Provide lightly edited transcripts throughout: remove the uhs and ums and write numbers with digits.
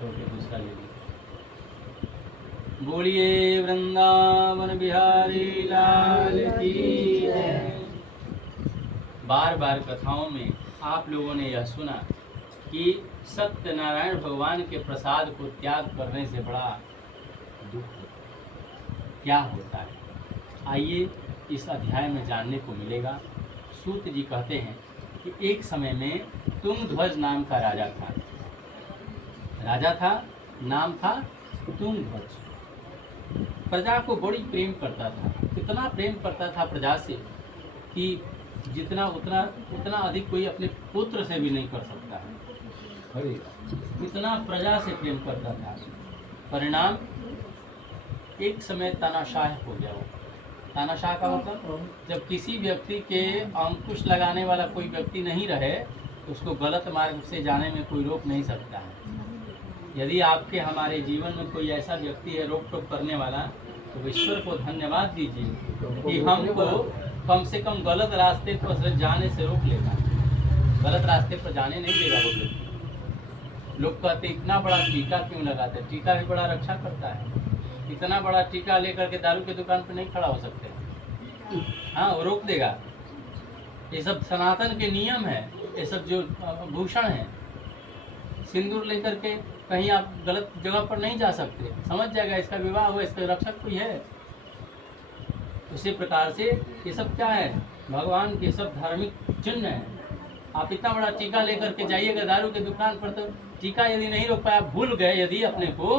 छोड़ के दूसरा ले लीजिए। बोलिए वृंदावन बिहारी लाल की जय। बार बार कथाओं में आप लोगों ने यह सुना कि सत्यनारायण भगवान के प्रसाद को त्याग करने से बड़ा दुख होता है। क्या होता है, आइए इस अध्याय में जानने को मिलेगा। सूत जी कहते हैं कि एक समय में तुंगध्वज नाम का राजा था, नाम था तुंगध्वज। प्रजा को बड़ी प्रेम करता था, इतना प्रेम करता था प्रजा से कि जितना उतना अधिक कोई अपने पुत्र से भी नहीं कर सकता है। इतना प्रजा से प्रेम करता था। परिणाम एक समय तानाशाह हो गया। वो तानाशाह का मतलब जब किसी व्यक्ति के अंकुश लगाने वाला कोई व्यक्ति नहीं रहे तो उसको गलत मार्ग से जाने में कोई रोक नहीं सकता है। यदि आपके हमारे जीवन में कोई ऐसा व्यक्ति है रोक टोक करने वाला, तो ईश्वर को धन्यवाद दीजिए कि हमको कम से कम गलत रास्ते पर जाने से रोक लेगा। गलत रास्ते पर जाने नहीं देगा वो व्यक्ति। लोग कहते इतना बड़ा टीका क्यों लगाते? टीका भी बड़ा रक्षा करता है। इतना बड़ा टीका लेकर के दारू की दुकान पर नहीं खड़ा हो सकते। हाँ, वो रोक देगा। ये सब सनातन के नियम है, ये सब जो भूषण है। सिंदूर लेकर के कहीं आप गलत जगह पर नहीं जा सकते। समझ जाएगा इसका विवाह हुआ, इसका रक्षक कोई है। उसी प्रकार से ये सब क्या है? भगवान के सब धार्मिक चिन्ह है। आप इतना बड़ा टीका लेकर के जाइएगा दारू की दुकान पर, तो टीका यदि नहीं रोक पाए, आप भूल गए यदि अपने को,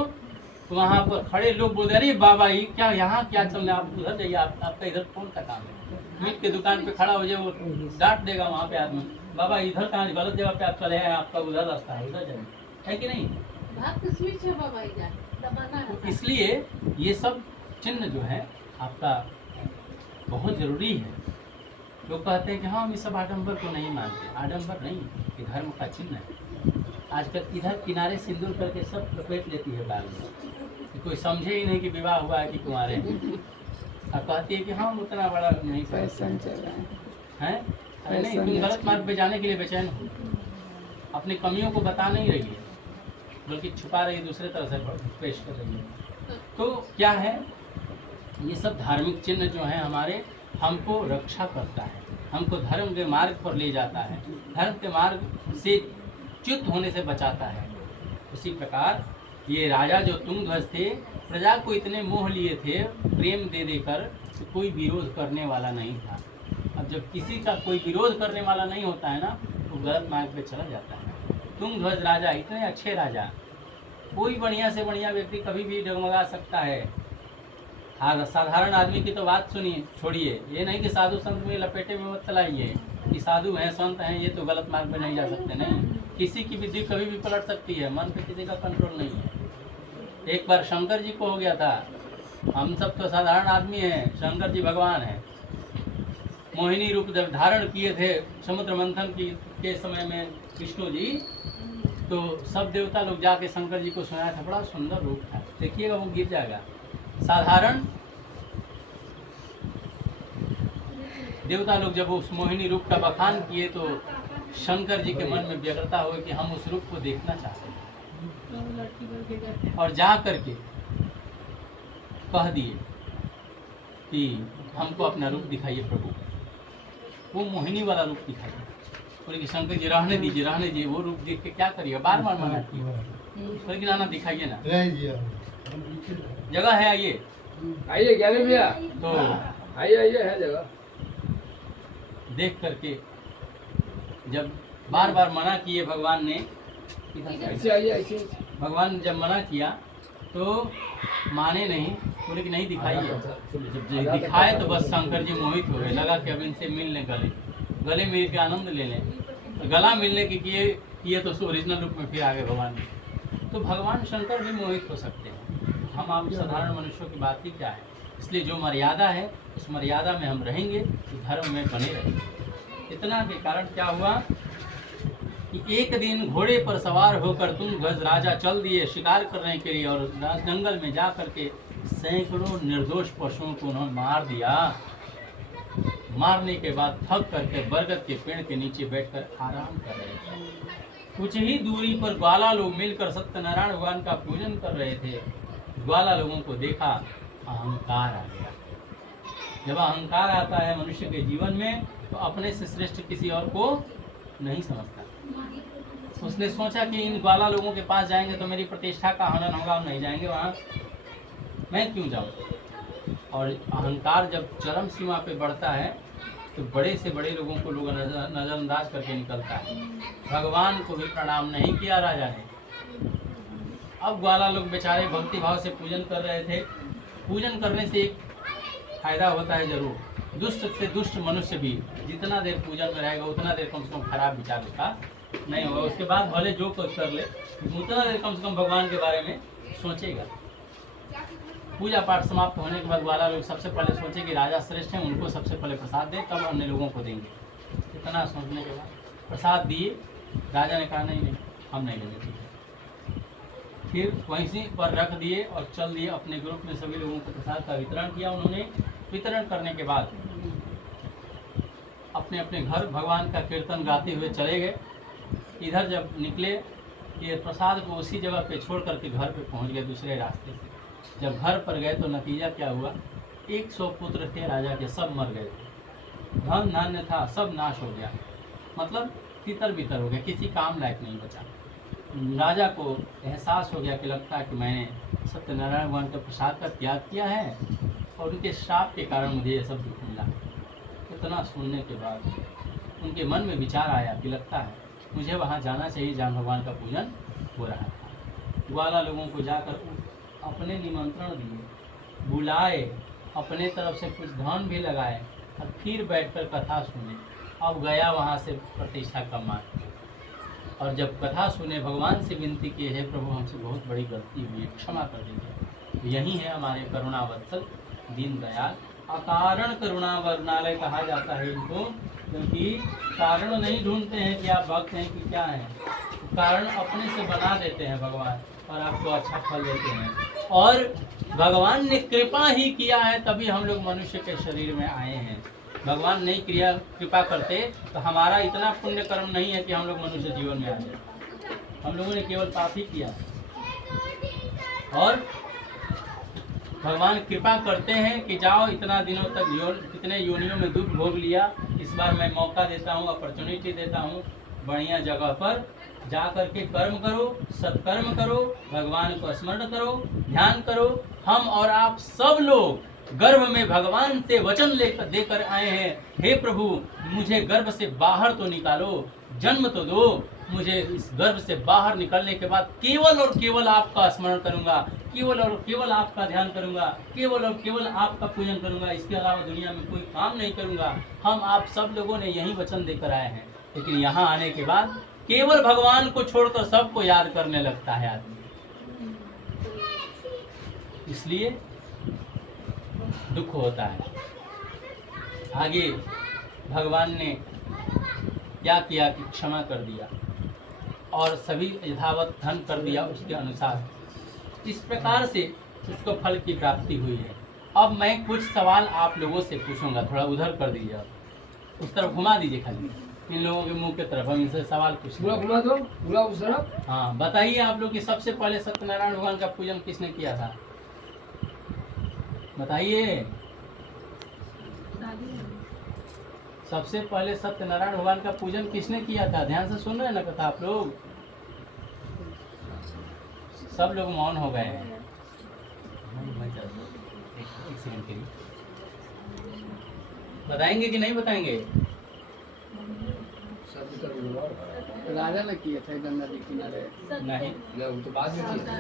तो वहाँ पर खड़े लोग बोलते अरे बाबा ये क्या, यहाँ क्या चल रहा है, आप उधर जाइए, आपका इधर कौन सा काम है? मीट की दुकान पे खड़ा हो जाए, वो डांट देगा वहाँ पे आदमी, बाबा इधर कहाँ, गलत जगह पे आप चले हैं, आपका उधर रास्ता है, उधर जाइए, है कि नहीं? इसलिए ये सब चिन्ह जो है आपका बहुत जरूरी है। लोग कहते हैं कि हाँ हम इस सब आडम्बर को नहीं मानते। आडम्बर नहीं, ये धर्म का चिन्ह है। आजकल इधर किनारे सिंदूर करके सब लपेट लेती है बाल में, कोई समझे ही नहीं कि विवाह हुआ है कि कुंवारे हैं। अब कहती है कि हाँ उतना बड़ा नहीं फैशन चल रहा है। अरे नहीं, तुम गलत मार्ग पे जाने के लिए बेचैन हो, अपनी कमियों को बता नहीं रही है, बल्कि छुपा रही है, दूसरे तरह से पेश कर रही है। तो क्या है, ये सब धार्मिक चिन्ह जो है हमारे, हमको रक्षा करता है, हमको धर्म के मार्ग पर ले जाता है, धर्म के मार्ग से च्युत होने से बचाता है। उसी प्रकार ये राजा जो तुंगध्वज थे, प्रजा को इतने मोह लिए थे प्रेम दे देकर, तो कोई विरोध करने वाला नहीं था। अब जब किसी का कोई विरोध करने वाला नहीं होता है ना, तो गलत मार्ग पे चला जाता है। तुंगध्वज राजा इतने अच्छे राजा, कोई बढ़िया से बढ़िया व्यक्ति कभी भी डगमगा सकता है। हाँ, साधारण आदमी की तो बात सुनिए, छोड़िए, ये नहीं कि साधु संत में लपेटे में मत चलाइए कि साधु हैं संत हैं ये तो गलत मार्ग पे नहीं जा सकते। नहीं, किसी की बुद्धि कभी भी पलट सकती है, मन पे किसी का कंट्रोल नहीं है। एक बार शंकर जी को हो गया था। हम सब तो साधारण आदमी हैं, शंकर जी भगवान हैं। मोहिनी रूप जब धारण किए थे समुद्र मंथन के समय में विष्णु जी, तो सब देवता लोग जाके शंकर जी को सुनाया था, बड़ा सुंदर रूप था। देखिएगा वो गिर जाएगा। साधारण देवता लोग जब उस मोहिनी रूप का बखान किए, तो शंकर जी के मन में व्यग्रता हुई कि हम उस रूप को देखना चाहते हैं, और जा करके कह दिए कि हमको अपना रूप दिखाइए प्रभु। वो मोहिनी वाला रूप दिखाइए। बोले कि शंकर जी रहने दीजिए, वो रूप देख के क्या करिएगा, बार बार मना किया। बोले कि ना दिखाइए ना, जगह है, आइए ज्ञानी भैया, तो आइए है जगह। देख करके जब बार बार मना किए भगवान ने, ऐसे भगवान जब मना किया तो माने नहीं, बोले कि नहीं दिखाइए। जब दिखाए तो बस शंकर जी मोहित हो गए, लगा कि अब इनसे मिल लें, गले मिल के आनंद ले लें। तो गला मिलने के किए तो ओरिजिनल रूप में फिर आगे भगवान। तो भगवान शंकर भी मोहित हो सकते हैं। हम आप साधारण मनुष्यों की बात ही क्या है। इसलिए जो मर्यादा है उस मर्यादा में हम रहेंगे, तो धर्म में बने रहेंगे। इतना के कारण क्या हुआ कि एक दिन घोड़े पर सवार होकर तुंगध्वज राजा चल दिए शिकार करने के लिए, और जंगल में जा करके सैकड़ों निर्दोष पशुओं को उन्होंने मार दिया। मारने के बाद थक करके बरगद के पेड़ के नीचे बैठकर आराम कर रहे थे। कुछ ही दूरी पर ग्वाला लोग मिलकर सत्यनारायण भगवान का पूजन कर रहे थे। ग्वाला लोगों को देखा, अहंकार आ गया। जब अहंकार आता है मनुष्य के जीवन में तो अपने से श्रेष्ठ किसी और को नहीं समझता। उसने सोचा कि इन ग्वाला लोगों के पास जाएंगे तो मेरी प्रतिष्ठा का हनन होगा, हम नहीं जाएंगे वहाँ, मैं क्यों जाऊँ। और अहंकार जब चरम सीमा पे बढ़ता है तो बड़े से बड़े लोगों को लोग नज़रअंदाज करके निकलता है। भगवान को भी प्रणाम नहीं किया राजा ने। अब ग्वाला लोग बेचारे भक्ति भाव से पूजन कर रहे थे। पूजन करने से एक फायदा होता है जरूर, दुष्ट से दुष्ट मनुष्य भी जितना देर पूजन में रहेगा उतना देर कम से कम खराब विचार उसका नहीं होगा। उसके बाद भले जो कुछ कर ले उतना देर कम से कम भगवान के बारे में सोचेगा। पूजा पाठ समाप्त होने के बाद ग्वाला लोग सबसे पहले सोचे कि राजा श्रेष्ठ हैं, उनको सबसे पहले प्रसाद दें, तब अन्य लोगों को देंगे। इतना सोचने के बाद प्रसाद दिए। राजा ने कहा नहीं हम नहीं लेंगे। फिर वहीं पर रख दिए और चल दिए। अपने ग्रुप में सभी लोगों को प्रसाद का वितरण किया। उन्होंने वितरण करने के बाद अपने अपने घर भगवान का कीर्तन गाते हुए चले गए। इधर जब निकले ये प्रसाद को उसी जगह पे छोड़ करके घर पे पहुंच गए दूसरे रास्ते से। जब घर पर गए तो नतीजा क्या हुआ, 100 पुत्र थे राजा के, सब मर गए। धन धान्य था सब नाश हो गया, मतलब तितर बितर हो गया, किसी काम लायक नहीं बचा। राजा को एहसास हो गया कि लगता है कि मैंने सत्यनारायण भगवान के प्रसाद का त्याग किया है और उनके श्राप के कारण मुझे ये सब दुख मिला। इतना सुनने के बाद उनके मन में विचार आया कि लगता है मुझे वहाँ जाना चाहिए जहाँ भगवान का पूजन हो रहा था। ग्वाला लोगों को जाकर अपने निमंत्रण दिए, बुलाए, अपने तरफ से कुछ धन भी लगाए और फिर बैठकर कथा सुने। अब गया वहाँ से प्रतिष्ठा का मार्ग। और जब कथा सुने भगवान से विनती की, हे प्रभु हमसे बहुत बड़ी गलती हुई है, क्षमा कर दीजिए। यही है हमारे करुणावत्सल दीनदयाल। अकारण करुणा वर्णालय कहा जाता है इनको, क्योंकि कारण नहीं ढूंढते हैं कि आप भक्त हैं कि क्या हैं, कारण अपने से बना देते हैं भगवान और आपको अच्छा फल देते हैं। और भगवान ने कृपा ही किया है तभी हम लोग मनुष्य के शरीर में आए हैं। भगवान नहीं कृपा करते तो हमारा इतना पुण्य कर्म नहीं है कि हम लोग मनुष्य जीवन में आ जाए। हम लोगों ने केवल पाप ही किया और भगवान कृपा करते हैं कि जाओ, इतना दिनों तक कितने योनियों में दुख भोग लिया, इस बार मैं मौका देता हूँ, अपॉर्चुनिटी देता हूँ, बढ़िया जगह पर जा करके कर्म करो, सत्कर्म करो, भगवान को स्मरण करो, ध्यान करो। हम और आप सब लोग गर्भ में भगवान से वचन लेकर देकर आए हैं, हे प्रभु मुझे गर्भ से बाहर तो निकालो, जन्म तो दो, मुझे इस गर्भ से बाहर निकलने के बाद केवल और केवल आपका स्मरण करूंगा, केवल और केवल आपका ध्यान करूंगा, केवल और केवल आपका पूजन करूंगा, इसके अलावा दुनिया में कोई काम नहीं करूंगा। हम आप सब लोगों ने यही वचन देकर आए हैं, लेकिन यहाँ आने के बाद केवल भगवान को छोड़कर सबको याद करने लगता है आदमी। इसलिए दुख होता है। आगे भगवान ने क्या किया कि क्षमा कर दिया और सभी यथावत धन कर दिया उसके अनुसार। इस प्रकार से उसको फल की प्राप्ति हुई है। अब मैं कुछ सवाल आप लोगों से पूछूंगा, थोड़ा उधर कर दीजिए, आप उस तरफ घुमा दीजिए, खाली इन लोगों के मुंह की तरफ हम इनसे सवाल पूछेंगे। घुमा दो, पूरा उस तरफ। हाँ बताइए आप लोग कि सबसे पहले सत्यनारायण भगवान का पूजन किसने किया था, बताइए। सबसे पहले सत्यनारायण भगवान का पूजन किसने किया था, ध्यान से सुन रहे हैं ना कथा आप लोग, सब लोग मौन हो गए हैं। एक सेकंड के लिए बताएंगे कि नहीं बताएंगे। राजा ने किए थे गंगा जी किनारे, नहीं वो तो बाद में किया।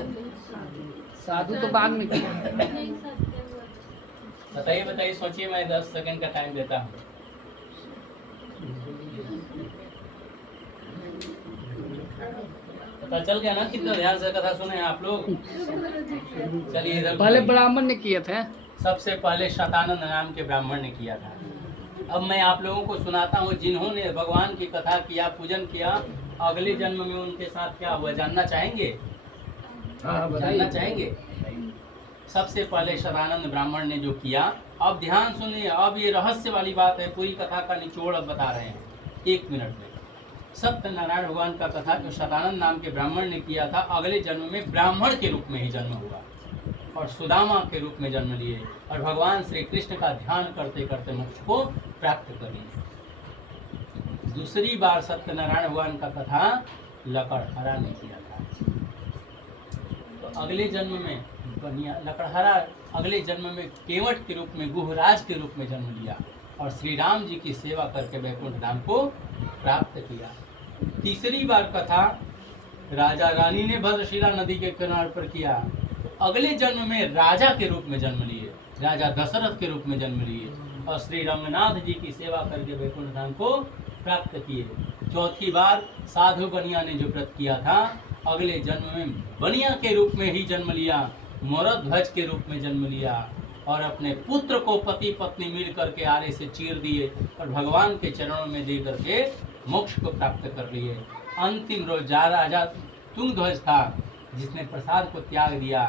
साधु तो बाद में किया। बताइए बताइए, सोचिए, मैं 10 सेकंड का टाइम देता हूँ। पता चल गया ना कितना ध्यान से कथा सुने हैं आप लोग। चलिए इधर पहले ब्राह्मण ने किए थे। सबसे पहले शतानंद नाम के ब्राह्मण ने किया था। अब मैं आप लोगों को सुनाता हूँ जिन्होंने भगवान की कथा किया, पूजन किया, अगले जन्म में उनके साथ क्या हुआ जानना चाहेंगे? जानना चाहेंगे? सबसे पहले शतानंद ब्राह्मण ने जो किया, अब ध्यान सुनिए, अब ये रहस्य वाली बात है, पूरी कथा का निचोड़ अब बता रहे हैं 1 मिनट में। सत्यनारायण भगवान का कथा जो शतानंद नाम के ब्राह्मण ने किया था, अगले जन्म में ब्राह्मण के रूप में ही जन्म हुआ और सुदामा के रूप में जन्म लिए और भगवान श्री कृष्ण का ध्यान करते करते मोक्ष को प्राप्त कर लिए। दूसरी बार सत्यनारायण भगवान का कथा लकड़हारा ने किया था। तो अगले जन्म में बनिया लकड़हारा अगले जन्म में केवट के रूप में, गुहराज के रूप में जन्म लिया और श्री राम जी की सेवा करके वैकुंठ धाम को प्राप्त किया। तीसरी बार कथा राजा रानी ने भद्रशिला नदी के किनारे पर किया। तो अगले जन्म में राजा के रूप में जन्म लिए, राजा दशरथ के रूप में जन्म लिए और श्री रंगनाथ जी की सेवा करके वैकुंठ धाम को प्राप्त किए। चौथी बार साधु बनिया ने जो व्रत किया था, अगले जन्म में बनिया के रूप में ही जन्म लिया, मोरध्वज के रूप में जन्म लिया और अपने पुत्र को पति पत्नी मिल करके आरे से चीर दिए और भगवान के चरणों में दे करके मोक्ष को प्राप्त कर लिए। अंतिम रोज राजा तुंगध्वज था जिसने प्रसाद को त्याग दिया,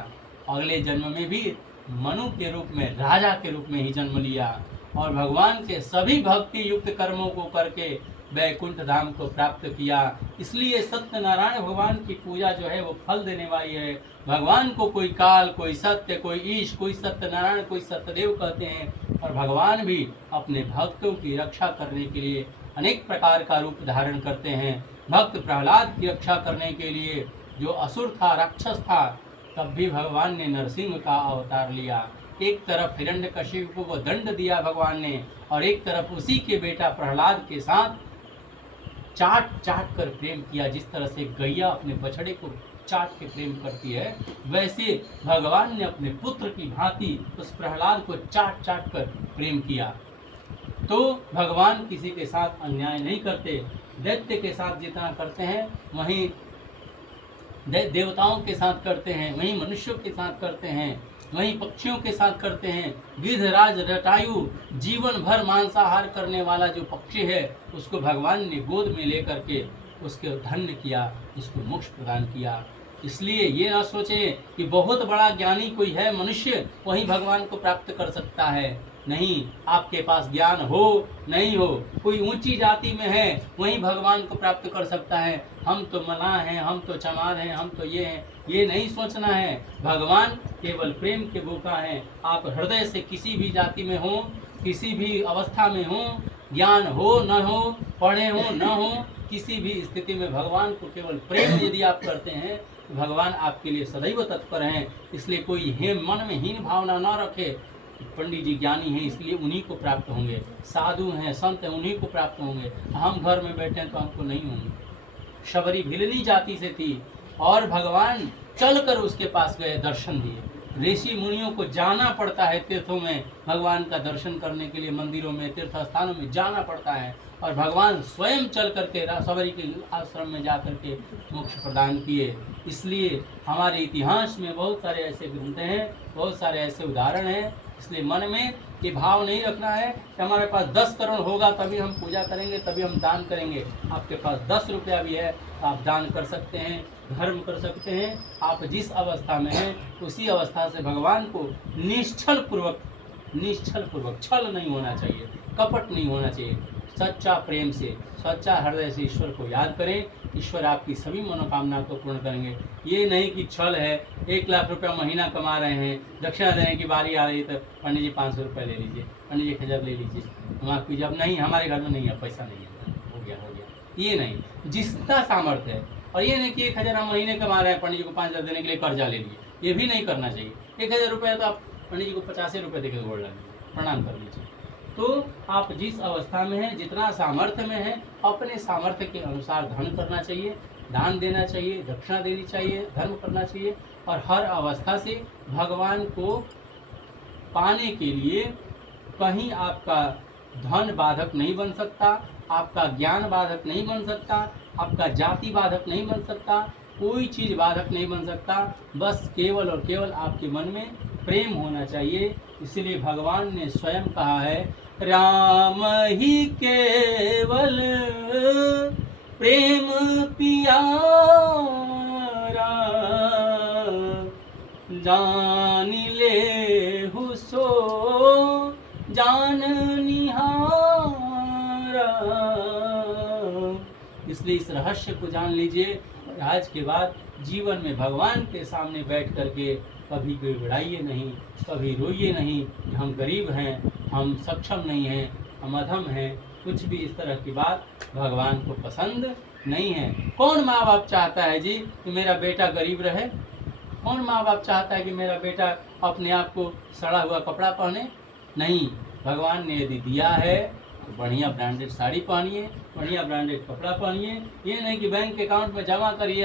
अगले जन्म में भी मनु के रूप में, राजा के रूप में ही जन्म लिया और भगवान के सभी भक्ति युक्त कर्मों को करके वैकुंठ धाम को प्राप्त किया। इसलिए सत्यनारायण भगवान की पूजा जो है वो फल देने वाली है। भगवान को कोई काल, कोई सत्य, कोई ईश, कोई सत्यनारायण, कोई सत्यदेव कहते हैं और भगवान भी अपने भक्तों की रक्षा करने के लिए अनेक प्रकार का रूप धारण करते हैं। भक्त प्रहलाद की रक्षा करने के लिए जो असुर था, राक्षस था, तब भी भगवान ने नरसिंह का अवतार लिया। एक तरफ हिरण्यकशिपु को दंड दिया भगवान ने और एक तरफ उसी के बेटा प्रहलाद के साथ चाट चाट कर प्रेम किया। जिस तरह से गैया अपने बछड़े को चाट के प्रेम करती है, वैसे भगवान ने अपने पुत्र की भांति उस प्रहलाद को चाट चाट कर प्रेम किया। तो भगवान किसी के साथ अन्याय नहीं करते। दैत्य के साथ जितना करते हैं वहीं देवताओं के साथ करते हैं, वहीं मनुष्यों के साथ करते हैं, वहीं पक्षियों के साथ करते हैं। गिद्धराज जटायु जीवन भर मांसाहार करने वाला जो पक्षी है, उसको भगवान ने गोद में लेकर के उसके धन्य किया, उसको मोक्ष प्रदान किया। इसलिए ये ना सोचें कि बहुत बड़ा ज्ञानी कोई है मनुष्य, वही भगवान को प्राप्त कर सकता है। नहीं, आपके पास ज्ञान हो नहीं हो, कोई ऊंची जाति में है वही भगवान को प्राप्त कर सकता है। हम तो मलाह हैं, हम तो चमार हैं, हम तो ये हैं, ये नहीं सोचना है। भगवान केवल प्रेम के भूखा हैं। आप हृदय से किसी भी जाति में हो, किसी भी अवस्था में हो, ज्ञान हो न हो, पढ़े हो न हो, किसी भी स्थिति में भगवान को केवल प्रेम यदि आप करते हैं तो भगवान आपके लिए सदैव तत्पर हैं। इसलिए कोई मन में हीन भावना न रखे। पंडित जी ज्ञानी हैं इसलिए उन्हीं को प्राप्त होंगे, साधु हैं, संत हैं, उन्हीं को प्राप्त होंगे। हम घर में बैठे हैं तो हमको नहीं होंगे। शबरी भिलनी जाति से थी और भगवान चलकर उसके पास गए, दर्शन दिए। ऋषि मुनियों को जाना पड़ता है तीर्थों में भगवान का दर्शन करने के लिए, मंदिरों में, तीर्थ स्थानों में जाना पड़ता है और भगवान स्वयं चल करके शबरी के आश्रम में जा करके मोक्ष प्रदान किए। इसलिए हमारे इतिहास में बहुत सारे ऐसे ग्रंथ हैं, बहुत सारे ऐसे उदाहरण हैं। इसलिए मन में ये भाव नहीं रखना है कि हमारे पास 10 करोड़ होगा तभी हम पूजा करेंगे, तभी हम दान करेंगे। आपके पास 10 रुपया भी है तो आप दान कर सकते हैं, धर्म कर सकते हैं। आप जिस अवस्था में हैं उसी अवस्था से भगवान को निश्चल पूर्वक, छल नहीं होना चाहिए, कपट नहीं होना चाहिए, सच्चा प्रेम से, सच्चा हृदय से ईश्वर को याद करें। ईश्वर आपकी सभी मनोकामना को पूर्ण करेंगे। ये नहीं कि छल है, 1 लाख रुपया महीना कमा रहे हैं, दक्षिणा देने की बारी आ रही है तो पंडित जी 500 रुपये ले लीजिए, पंडित जी 1000 ले लीजिए, माफ़ कीजिए, अब नहीं, हमारे घर में नहीं है, पैसा नहीं है, हो गया। ये नहीं, जिसका सामर्थ्य है। और ये नहीं कि 1000 हम महीने कमा रहे हैं, पंडित जी को 5000 देने के लिए कर्जा ले लिए, ये भी नहीं करना चाहिए। 1000 रुपये तो आप पंडित जी को 50 रुपये देकर गोड़ लीजिए, प्रणाम कर लीजिए। तो आप जिस अवस्था में हैं, जितना सामर्थ्य में है, अपने सामर्थ्य के अनुसार धन करना चाहिए, दान देना चाहिए, दक्षिणा देनी चाहिए, धर्म करना चाहिए और हर अवस्था से भगवान को पाने के लिए कहीं आपका धन बाधक नहीं बन सकता, आपका ज्ञान बाधक नहीं बन सकता, आपका जाति बाधक नहीं बन सकता, कोई चीज़ बाधक नहीं बन सकता। बस केवल और केवल आपके मन में प्रेम होना चाहिए। इसलिए भगवान ने स्वयं कहा है, राम ही केवल प्रेम पियारा, जान ले हुसो जान निहारा। इसलिए इस रहस्य को जान लीजिए। आज के बाद जीवन में भगवान के सामने बैठ करके कभी कोई बढ़ाइए नहीं, कभी रोइए नहीं कि हम गरीब हैं, हम सक्षम नहीं हैं, हम अधम हैं। कुछ भी इस तरह की बात भगवान को पसंद नहीं है। कौन माँ बाप चाहता है जी कि मेरा बेटा गरीब रहे? कौन माँ बाप चाहता है कि मेरा बेटा अपने आप को सड़ा हुआ कपड़ा पहने? नहीं, भगवान ने यदि दिया है तो बढ़िया ब्रांडेड साड़ी पहनिए, बढ़िया ब्रांडेड कपड़ा पहनिए। ये नहीं कि बैंक अकाउंट में जमा करिए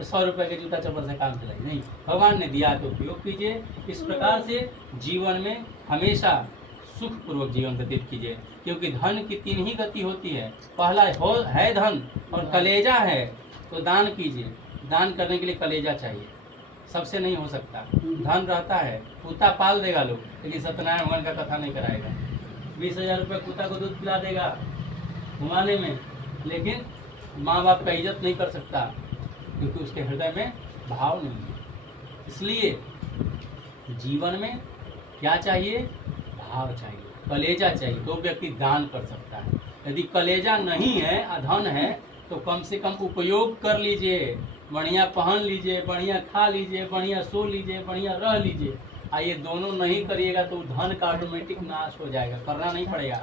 100 रुपये के जूता चप्पल से काम चलाइए। नहीं, भगवान ने दिया तो उपयोग कीजिए। इस प्रकार से जीवन में हमेशा सुखपूर्वक जीवन व्यतीत कीजिए, क्योंकि धन की 3 ही गति होती है। पहला है धन और कलेजा है, तो दान कीजिए। दान करने के लिए कलेजा चाहिए, सबसे नहीं हो सकता। धन रहता है, कुत्ता पाल देगा लोग, लेकिन सत्यनारायण भगवान का कथा नहीं कराएगा। 20,000 रुपये कुत्ता को दूध पिला देगा घुमाने में, लेकिन माँ बाप का इज्जत नहीं कर सकता, क्योंकि उसके हृदय में भाव नहीं है। इसलिए जीवन में क्या चाहिए? भाव चाहिए, कलेजा चाहिए, तो व्यक्ति दान कर सकता है। यदि कलेजा नहीं है, अधन है, तो कम से कम उपयोग कर लीजिए। बढ़िया पहन लीजिए, बढ़िया खा लीजिए, बढ़िया सो लीजिए, बढ़िया रह लीजिए। ये दोनों नहीं करिएगा तो धन का ऑटोमेटिक नाश हो जाएगा, करना नहीं पड़ेगा,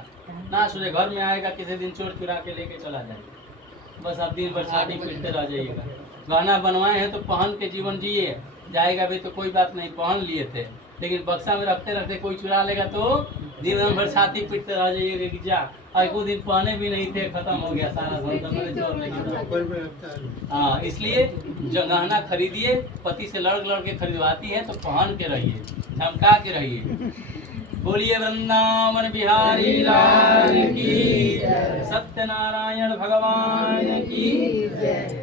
नाश हो जाएगा। घर में आएगा, किसी दिन चोर चुरा के लेके चला जाएगा, बस आप दिन भर शादी पीटते रह जाइएगा। गहना बनवाए हैं तो पहन के जीवन जिए, जाएगा भी तो कोई बात नहीं, पहन लिए थे, लेकिन बक्सा में रखते रखते कोई चुरा लेगा तो दिन भर छाती पीटते रह जाइएगा कि जा, एक दिन पहने भी नहीं थे, खत्म हो गया सारा धन। हाँ, इसलिए जो गहना खरीदिए, पति से लड़ लड़ के खरीदवाती है तो पहन के रहिए, झमका के रहिए। बोलिए वृंदावन बिहारी लाल की, सत्यनारायण भगवान की जय।